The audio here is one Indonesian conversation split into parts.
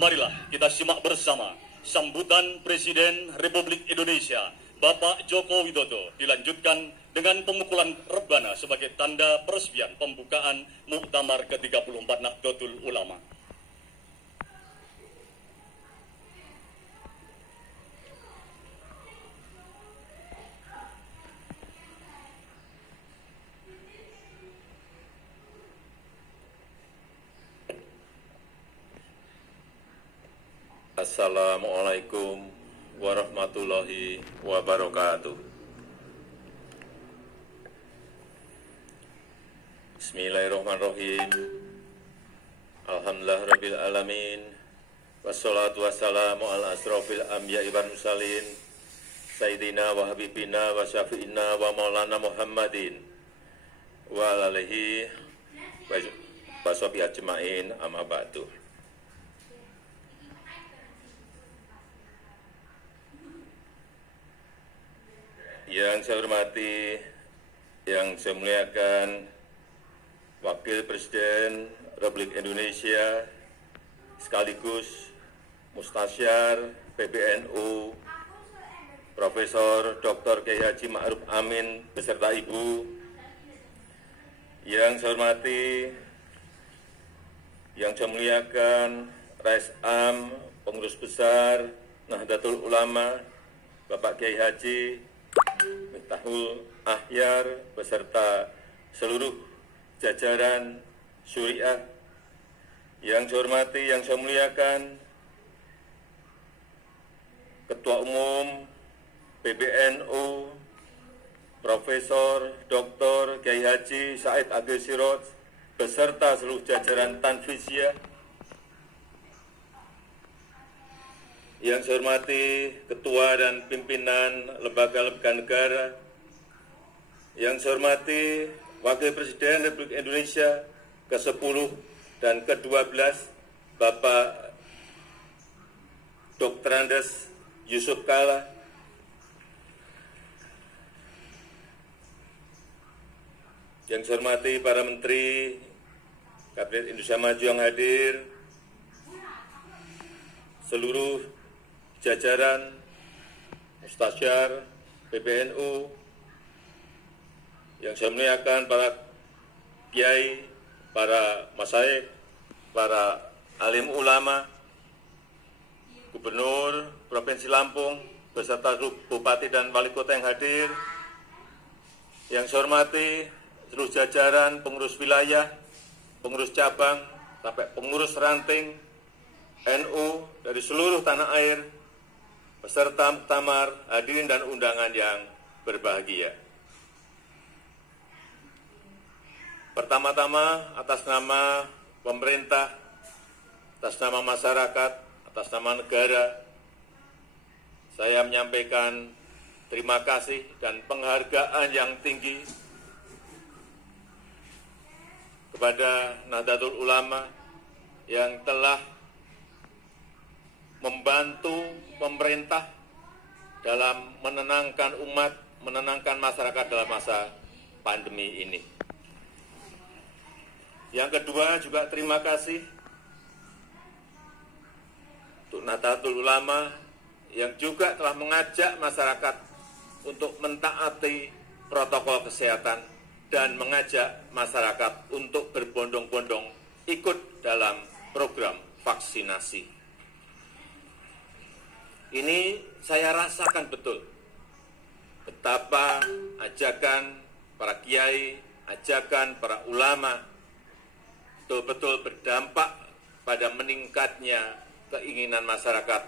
Marilah kita simak bersama sambutan Presiden Republik Indonesia Bapak Joko Widodo dilanjutkan dengan pemukulan rebana sebagai tanda peresmian pembukaan Muktamar ke-34 Nahdlatul Ulama. Assalamualaikum warahmatullahi wabarakatuh. Bismillahirrahmanirrahim. Alhamdulillah rabbil alamin. Wassalatu wassalamu ala asrofil anbiya'i wal mursalin Sayyidina wa habibina wa syafi'ina wa maulana Muhammadin wa alihi wa sahbihi ajma'in amma ba'du. Yang saya hormati, yang saya muliakan Wakil Presiden Republik Indonesia sekaligus Mustasyar PBNU Profesor Dr. Kiai Haji Ma'ruf Amin beserta Ibu. Yang saya hormati, yang saya muliakan Rais Am Pengurus Besar Nahdlatul Ulama Bapak Kiai Haji Miftahul Ahyar beserta seluruh jajaran Syuriah. Yang saya hormati, yang saya muliakan Ketua Umum PBNU Profesor Dr. Kiai Haji Said Agil Siroj beserta seluruh jajaran Tanfizyah. Yang saya hormati Ketua dan Pimpinan Lembaga-Lembaga Negara. Yang saya hormati Wakil Presiden Republik Indonesia ke-10 dan ke-12 Bapak Dr. Andes Yusuf Kalla. Yang saya hormati para Menteri Kabinet Indonesia Maju yang hadir, seluruh jajaran Mustasyar PBNU, yang saya muliakan para kiai, para masyayikh, para alim ulama, Gubernur Provinsi Lampung beserta Bupati dan Wali Kota yang hadir. Yang saya hormati seluruh jajaran pengurus wilayah, pengurus cabang, sampai pengurus ranting NU dari seluruh tanah air, beserta muktamar, hadirin dan undangan yang berbahagia. Pertama-tama, atas nama pemerintah, atas nama masyarakat, atas nama negara, saya menyampaikan terima kasih dan penghargaan yang tinggi kepada Nahdlatul Ulama yang telah membantu pemerintah dalam menenangkan umat, menenangkan masyarakat dalam masa pandemi ini. Yang kedua juga terima kasih untuk Nahdlatul Ulama yang juga telah mengajak masyarakat untuk mentaati protokol kesehatan dan mengajak masyarakat untuk berbondong-bondong ikut dalam program vaksinasi. Ini saya rasakan betul betapa ajakan para kiai, ajakan para ulama betul-betul berdampak pada meningkatnya keinginan masyarakat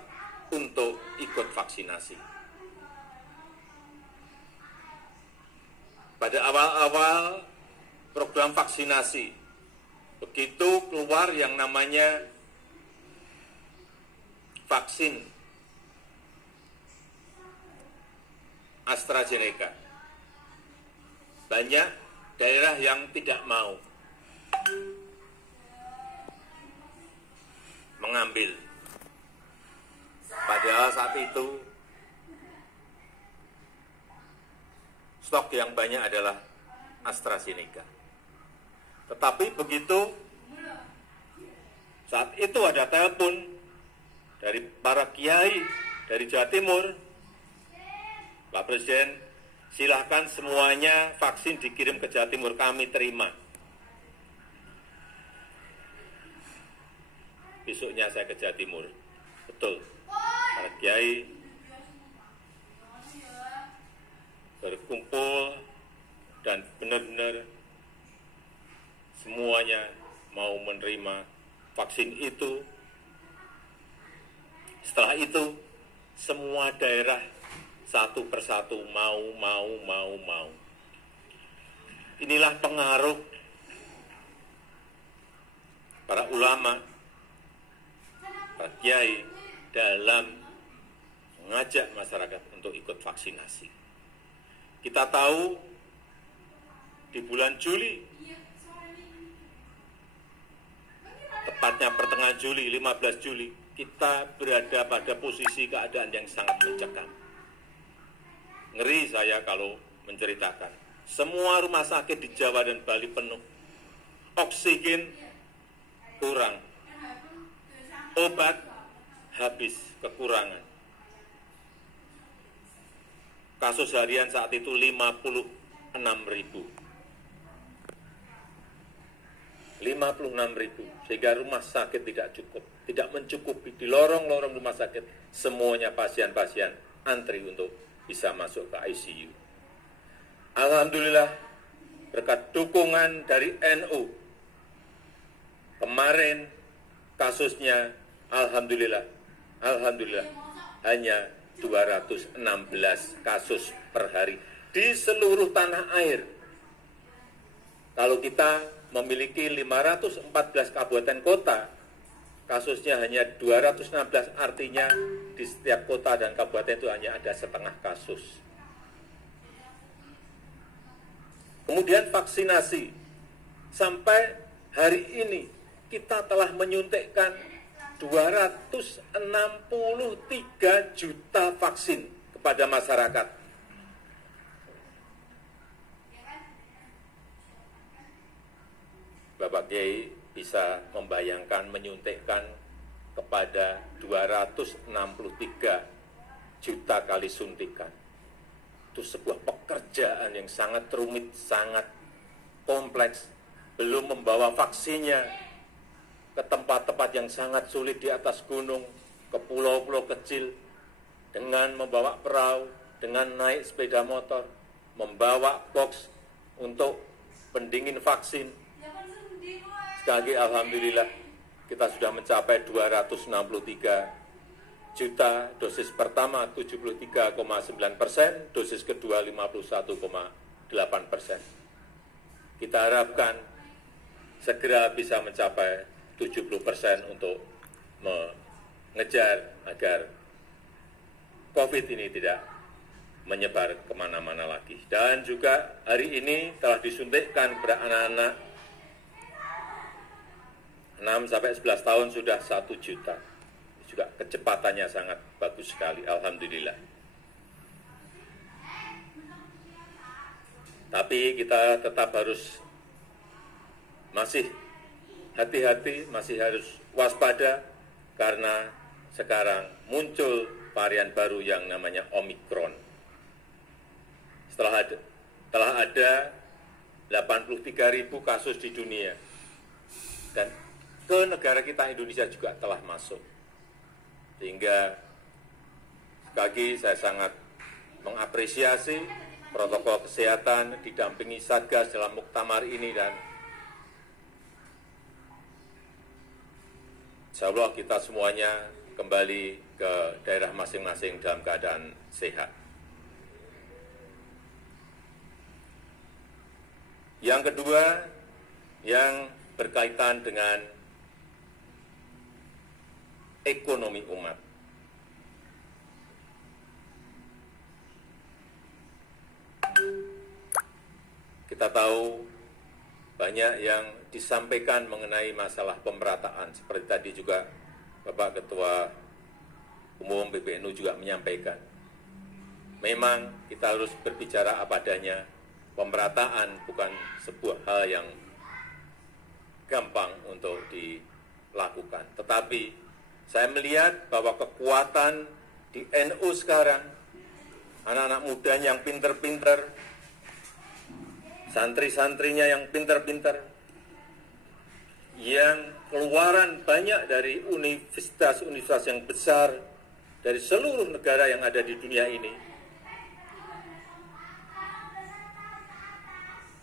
untuk ikut vaksinasi. Pada awal-awal program vaksinasi, begitu keluar yang namanya vaksin AstraZeneca, banyak daerah yang tidak mau mengambil. Padahal saat itu stok yang banyak adalah AstraZeneca. Tetapi begitu saat itu ada telepon dari para kiai dari Jawa Timur, Pak Presiden, silahkan semuanya vaksin dikirim ke Jawa Timur, kami terima. Besoknya saya ke Jawa Timur, betul, para kiai berkumpul dan benar-benar semuanya mau menerima vaksin itu. Setelah itu, semua daerah satu persatu mau. Inilah pengaruh para ulama, para kiai dalam mengajak masyarakat untuk ikut vaksinasi. Kita tahu di bulan Juli, tepatnya pertengahan Juli, 15 Juli, kita berada pada posisi keadaan yang sangat mencekam. Ngeri saya kalau menceritakan. Semua rumah sakit di Jawa dan Bali penuh. Oksigen kurang. Obat habis, kekurangan. Kasus harian saat itu 56.000. 56.000, sehingga rumah sakit tidak cukup, tidak mencukupi. Di lorong-lorong rumah sakit, semuanya pasien-pasien antri untuk bisa masuk ke ICU. Alhamdulillah, berkat dukungan dari NU, kemarin kasusnya Alhamdulillah, hanya 216 kasus per hari di seluruh tanah air. Kalau kita memiliki 514 kabupaten kota, kasusnya hanya 216, artinya di setiap kota dan kabupaten itu hanya ada setengah kasus. Kemudian vaksinasi, sampai hari ini kita telah menyuntikkan 263 juta vaksin kepada masyarakat. Bapak Kiai bisa membayangkan menyuntikkan kepada 263 juta kali suntikan. Itu sebuah pekerjaan yang sangat rumit, sangat kompleks. Belum membawa vaksinnya ke tempat-tempat yang sangat sulit di atas gunung, ke pulau-pulau kecil, dengan membawa perahu, dengan naik sepeda motor, membawa box untuk pendingin vaksin. Sekali lagi, alhamdulillah, kita sudah mencapai 263 juta, dosis pertama 73,9%, dosis kedua 51,8%. Kita harapkan segera bisa mencapai 70% untuk mengejar agar COVID ini tidak menyebar kemana-mana lagi. Dan juga hari ini telah disuntikkan kepada anak-anak 6-11 tahun sudah 1 juta. Juga kecepatannya sangat bagus sekali, alhamdulillah. Tapi kita tetap harus masih hati-hati, masih harus waspada, karena sekarang muncul varian baru yang namanya Omikron. Telah ada 83.000 kasus di dunia, dan ke negara kita Indonesia juga telah masuk. Sehingga sekali lagi saya sangat mengapresiasi protokol kesehatan didampingi Satgas dalam muktamar ini, dan insya Allah kita semuanya kembali ke daerah masing-masing dalam keadaan sehat. Yang kedua, yang berkaitan dengan ekonomi umat. Kita tahu banyak yang disampaikan mengenai masalah pemerataan. Seperti tadi juga Bapak Ketua Umum PBNU juga menyampaikan. Memang kita harus berbicara apa adanya. Pemerataan bukan sebuah hal yang gampang untuk dilakukan. Tetapi Saya melihat bahwa kekuatan di NU sekarang, anak-anak mudanya yang pinter-pinter, santri-santrinya yang pinter-pinter, yang keluaran banyak dari universitas-universitas yang besar dari seluruh negara yang ada di dunia ini.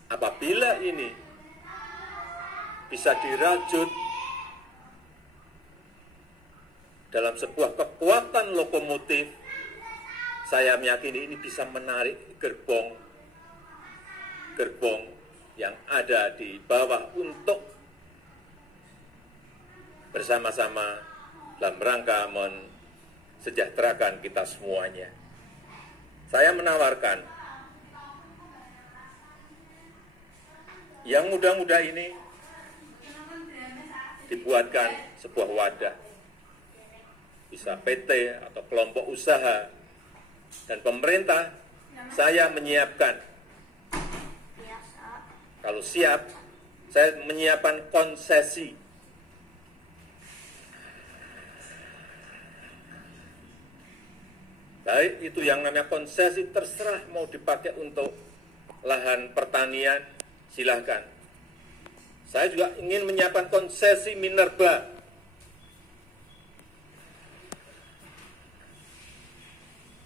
Apabila ini bisa dirajut dalam sebuah kekuatan lokomotif, saya meyakini ini bisa menarik gerbong yang ada di bawah untuk bersama-sama dalam rangka mensejahterakan kita semuanya. Saya menawarkan yang muda-muda ini dibuatkan sebuah wadah, bisa PT atau kelompok usaha, dan pemerintah. Saya menyiapkan, kalau siap, saya menyiapkan konsesi. Baik itu yang namanya konsesi, terserah mau dipakai untuk lahan pertanian, silahkan. Saya juga ingin menyiapkan konsesi minerba.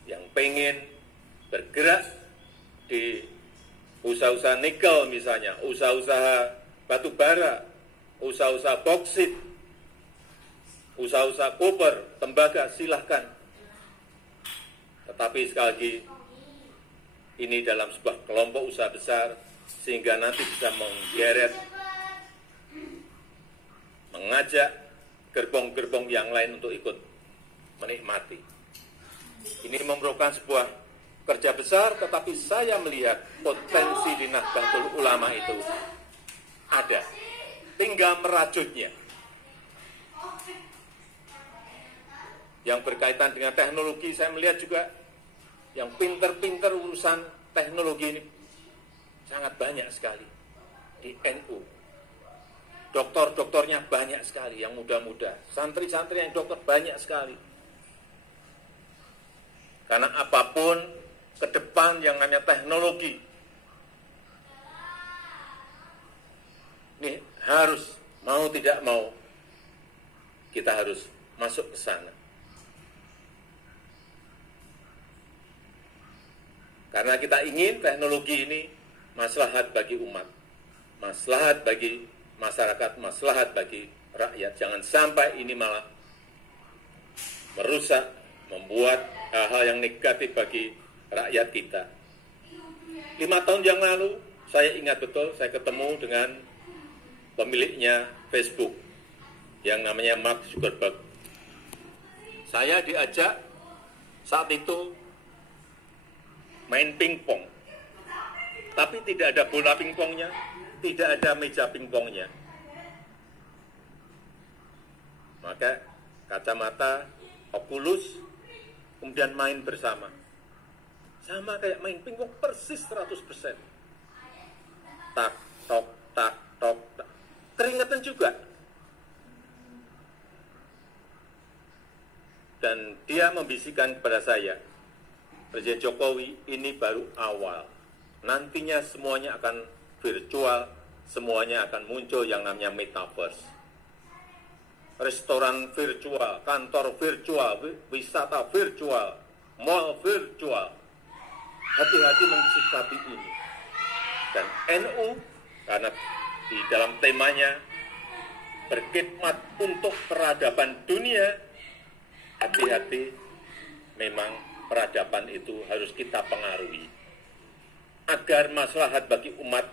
Yang pengen bergerak di usaha-usaha nikel misalnya, usaha-usaha batu bara, usaha-usaha boksit, usaha-usaha koper, tembaga, silahkan. Tetapi sekali lagi, ini dalam sebuah kelompok usaha besar, sehingga nanti bisa menggeret, mengajak gerbong-gerbong yang lain untuk ikut menikmati. Ini memerlukan sebuah kerja besar, tetapi saya melihat potensi di Nahdlatul Ulama itu ada. Tinggal merajutnya. Yang berkaitan dengan teknologi, saya melihat juga yang pinter-pinter urusan teknologi ini sangat banyak sekali di NU. Doktor-doktornya banyak sekali, yang muda-muda. Santri-santri yang dokter banyak sekali. Karena apapun ke depan yang namanya teknologi, ini harus, mau tidak mau, kita harus masuk ke sana. Karena kita ingin teknologi ini maslahat bagi umat, maslahat bagi masyarakat, maslahat bagi rakyat. Jangan sampai ini malah merusak, membuat hal-hal yang negatif bagi rakyat kita. 5 tahun yang lalu, saya ingat betul, saya ketemu dengan pemiliknya Facebook, yang namanya Mark Zuckerberg. Saya diajak saat itu main pingpong, tapi tidak ada bola pingpongnya, tidak ada meja pingpongnya. Maka kacamata, Oculus, kemudian main bersama. Sama kayak main pingpong, persis 100%. Tak, tok, tak, tok, tak. Keringetan juga. Dan dia membisikkan kepada saya, Presiden Jokowi, ini baru awal. Nantinya semuanya akan virtual, semuanya akan muncul yang namanya metaverse. Restoran virtual, kantor virtual, wisata virtual, mall virtual. Hati-hati mensikapi ini. Dan NU, karena di dalam temanya berkhidmat untuk peradaban dunia, hati-hati, memang peradaban itu harus kita pengaruhi agar maslahat bagi umat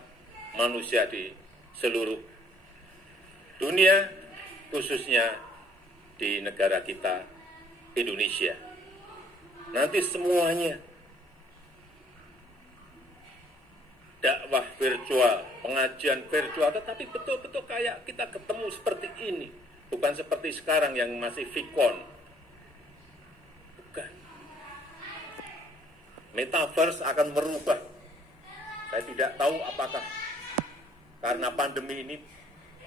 manusia di seluruh dunia, khususnya di negara kita, Indonesia. Nanti semuanya dakwah virtual, pengajian virtual, tetapi betul-betul kayak kita ketemu seperti ini, bukan seperti sekarang yang masih Vicon. Bukan. Metaverse akan merubah. Saya tidak tahu apakah karena pandemi ini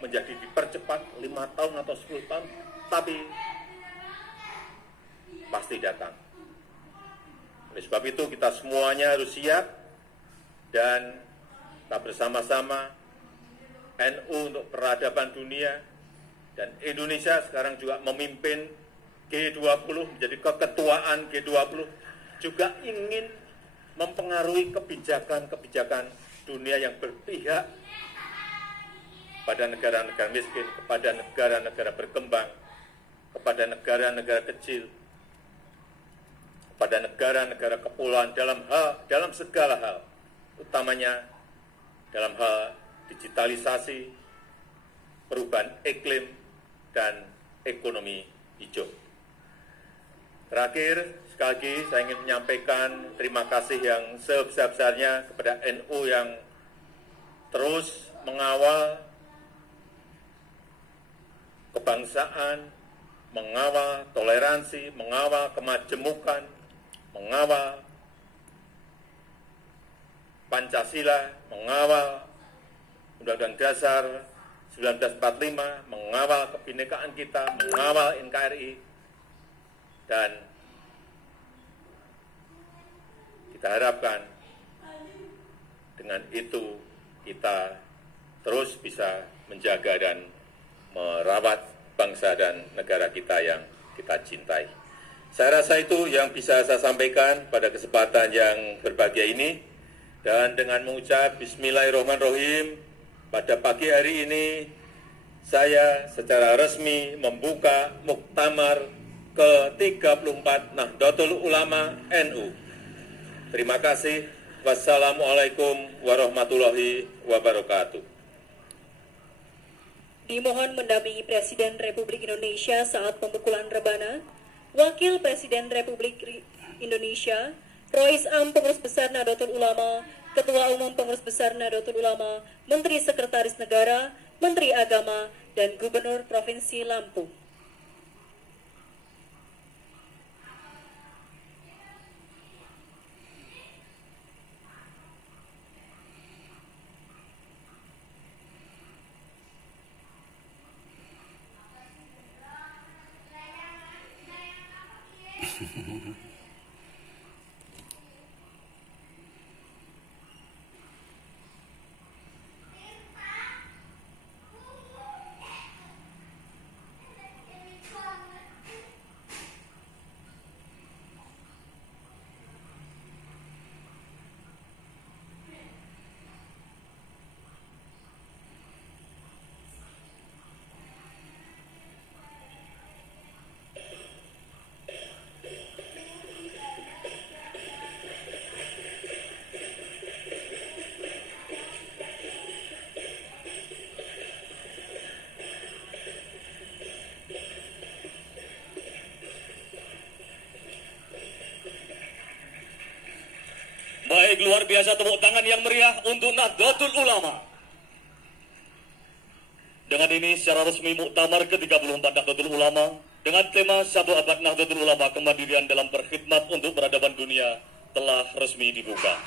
menjadi dipercepat 5 tahun atau 10 tahun, tapi pasti datang. Oleh sebab itu kita semuanya harus siap dan kita bersama-sama NU untuk peradaban dunia dan Indonesia sekarang juga memimpin G20 menjadi keketuaan G20 juga ingin mempengaruhi kebijakan-kebijakan dunia yang berpihak pada negara-negara miskin, kepada negara-negara berkembang, kepada negara-negara kecil, kepada negara-negara kepulauan dalam segala hal, utamanya dalam hal digitalisasi, perubahan iklim, dan ekonomi hijau. Terakhir, sekali lagi saya ingin menyampaikan terima kasih yang sebesar-besarnya kepada NU yang terus mengawal kebangsaan, mengawal toleransi, mengawal kemajemukan, mengawal Pancasila, mengawal Undang-Undang Dasar 1945, mengawal kebinekaan kita, mengawal NKRI, dan kita harapkan dengan itu kita terus bisa menjaga dan merawat bangsa dan negara kita yang kita cintai. Saya rasa itu yang bisa saya sampaikan pada kesempatan yang berbahagia ini. Dan dengan mengucap Bismillahirrahmanirrahim, pada pagi hari ini saya secara resmi membuka Muktamar ke-34 Nahdlatul Ulama NU. Terima kasih. Wassalamualaikum warahmatullahi wabarakatuh. Dimohon mendampingi Presiden Republik Indonesia saat pembukulan rebana, Wakil Presiden Republik Indonesia, Rois Am Pengurus Besar Nahdlatul Ulama, Ketua Umum Pengurus Besar Nahdlatul Ulama, Menteri Sekretaris Negara, Menteri Agama, dan Gubernur Provinsi Lampung. Baik, luar biasa, tepuk tangan yang meriah untuk Nahdlatul Ulama. Dengan ini secara resmi Muktamar ke-34 Nahdlatul Ulama dengan tema 1 abad Nahdlatul Ulama, kemandirian dalam berkhidmat untuk peradaban dunia telah resmi dibuka.